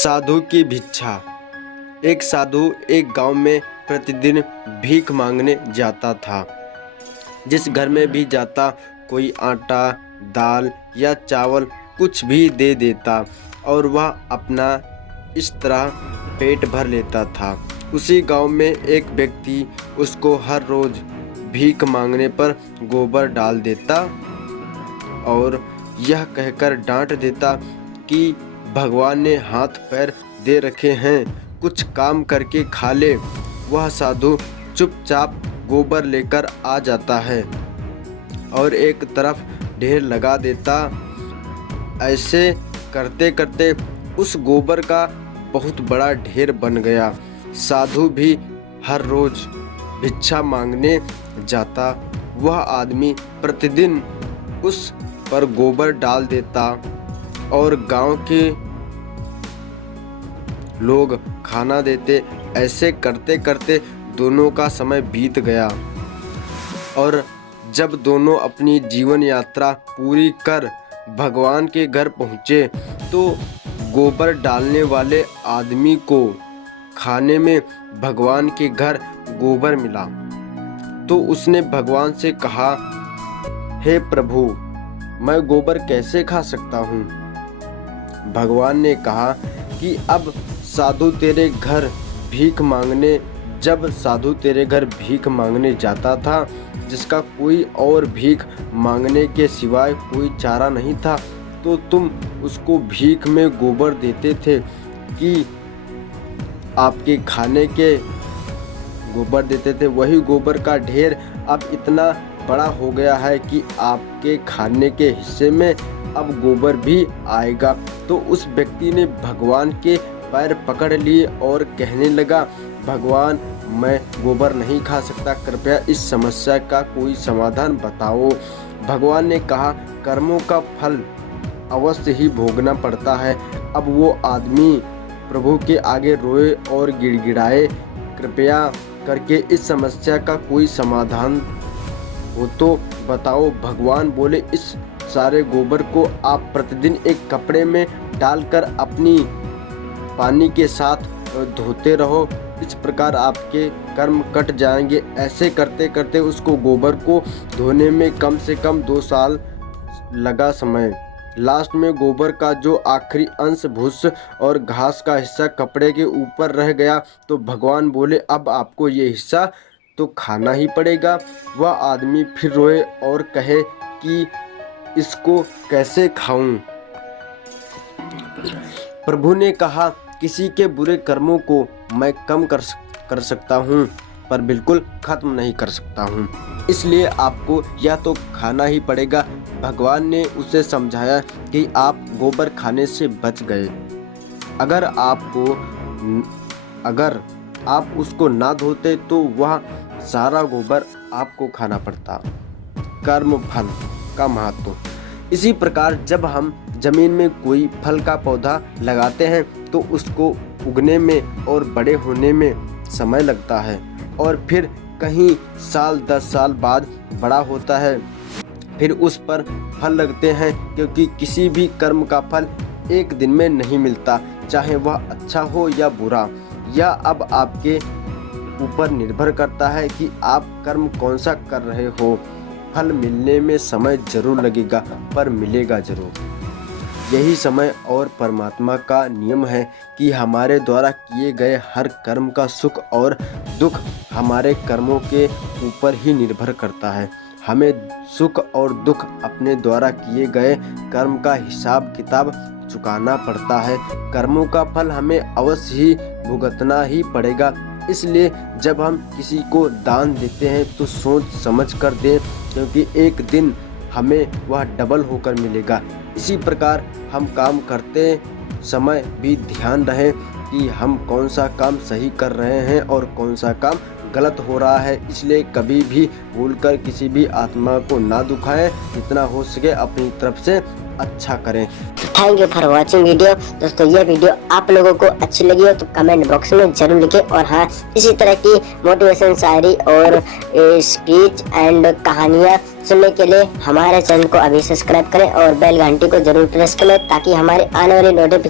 साधु की भिक्षा। एक साधु एक गांव में प्रतिदिन भीख मांगने जाता था। जिस घर में भी जाता कोई आटा, दाल या चावल कुछ भी दे देता और वह अपना इस तरह पेट भर लेता था। उसी गांव में एक व्यक्ति उसको हर रोज भीख मांगने पर गोबर डाल देता और यह कहकर डांट देता कि भगवान ने हाथ पैर दे रखे हैं, कुछ काम करके खा ले। वह साधु चुपचाप गोबर लेकर आ जाता है और एक तरफ ढेर लगा देता। ऐसे करते करते उस गोबर का बहुत बड़ा ढेर बन गया। साधु भी हर रोज भिक्षा मांगने जाता। वह आदमी प्रतिदिन उस पर गोबर डाल देता और गांव के लोग खाना देते। ऐसे करते करते दोनों का समय बीत गया और जब दोनों अपनी जीवन यात्रा पूरी कर भगवान के घर पहुँचे तो गोबर डालने वाले आदमी को खाने में भगवान के घर गोबर मिला। तो उसने भगवान से कहा, हे प्रभु, मैं गोबर कैसे खा सकता हूँ? भगवान ने कहा कि जब साधु तेरे घर भीख मांगने जाता था, जिसका कोई और भीख मांगने के सिवाय कोई चारा नहीं था, तो तुम उसको भीख में गोबर देते थे कि आपके खाने के गोबर देते थे। वही गोबर का ढेर अब इतना बड़ा हो गया है कि आपके खाने के हिस्से में अब गोबर भी आएगा। तो उस व्यक्ति ने भगवान के पैर पकड़ लिए और कहने लगा, भगवान, मैं गोबर नहीं खा सकता, कृपया इस समस्या का कोई समाधान बताओ। भगवान ने कहा, कर्मों का फल अवश्य ही भोगना पड़ता है। अब वो आदमी प्रभु के आगे रोए और गिड़गिड़ाए, कृपया करके इस समस्या का कोई समाधान हो तो बताओ। भगवान बोले, इस सारे गोबर को आप प्रतिदिन एक कपड़े में डालकर अपनी पानी के साथ धोते रहो, इस प्रकार आपके कर्म कट जाएंगे। ऐसे करते करते उसको गोबर को धोने में कम से कम 2 साल लगा समय। लास्ट में गोबर का जो आखिरी अंश भूस और घास का हिस्सा कपड़े के ऊपर रह गया तो भगवान बोले, अब आपको ये हिस्सा तो खाना ही पड़ेगा। वह आदमी फिर रोए और कहे कि इसको कैसे खाऊं? प्रभु ने कहा, किसी के बुरे कर्मों को मैं कम कर सकता हूँ पर बिल्कुल खत्म नहीं कर सकता हूँ, इसलिए आपको या तो खाना ही पड़ेगा। भगवान ने उसे समझाया कि आप गोबर खाने से बच गए। अगर आप उसको ना धोते तो वह सारा गोबर आपको खाना पड़ता। कर्म फल का महत्व। इसी प्रकार जब हम जमीन में कोई फल का पौधा लगाते हैं तो उसको उगने में और बड़े होने में समय लगता है और फिर कहीं साल 10 साल बाद बड़ा होता है, फिर उस पर फल लगते हैं। क्योंकि किसी भी कर्म का फल एक दिन में नहीं मिलता, चाहे वह अच्छा हो या बुरा। यह अब आपके ऊपर निर्भर करता है कि आप कर्म कौन सा कर रहे हो। फल मिलने में समय जरूर लगेगा पर मिलेगा जरूर। यही समय और परमात्मा का नियम है कि हमारे द्वारा किए गए हर कर्म का सुख और दुख हमारे कर्मों के ऊपर ही निर्भर करता है। हमें सुख और दुख अपने द्वारा किए गए कर्म का हिसाब किताब चुकाना पड़ता है। कर्मों का फल हमें अवश्य ही भुगतना ही पड़ेगा। इसलिए जब हम किसी को दान देते हैं तो सोच समझ कर दें, क्योंकि एक दिन हमें वह डबल होकर मिलेगा। इसी प्रकार हम काम करते समय भी ध्यान रहे कि हम कौन सा काम सही कर रहे हैं और कौन सा काम गलत हो रहा है। इसलिए कभी भी भूलकर किसी भी आत्मा को ना दुखाएं, जितना हो सके अपनी तरफ से अच्छा करें। Thank you for watching video. दोस्तों, ये वीडियो आप लोगों को अच्छी लगी हो तो कमेंट बॉक्स में जरूर लिखें और हाँ, इसी तरह की मोटिवेशन शायरी और स्पीच एंड कहानियाँ सुनने के लिए हमारे चैनल को अभी सब्सक्राइब करें और बेल घंटी को जरूर प्रेस करें ताकि हमारे आने वाली नोटिफिकेशन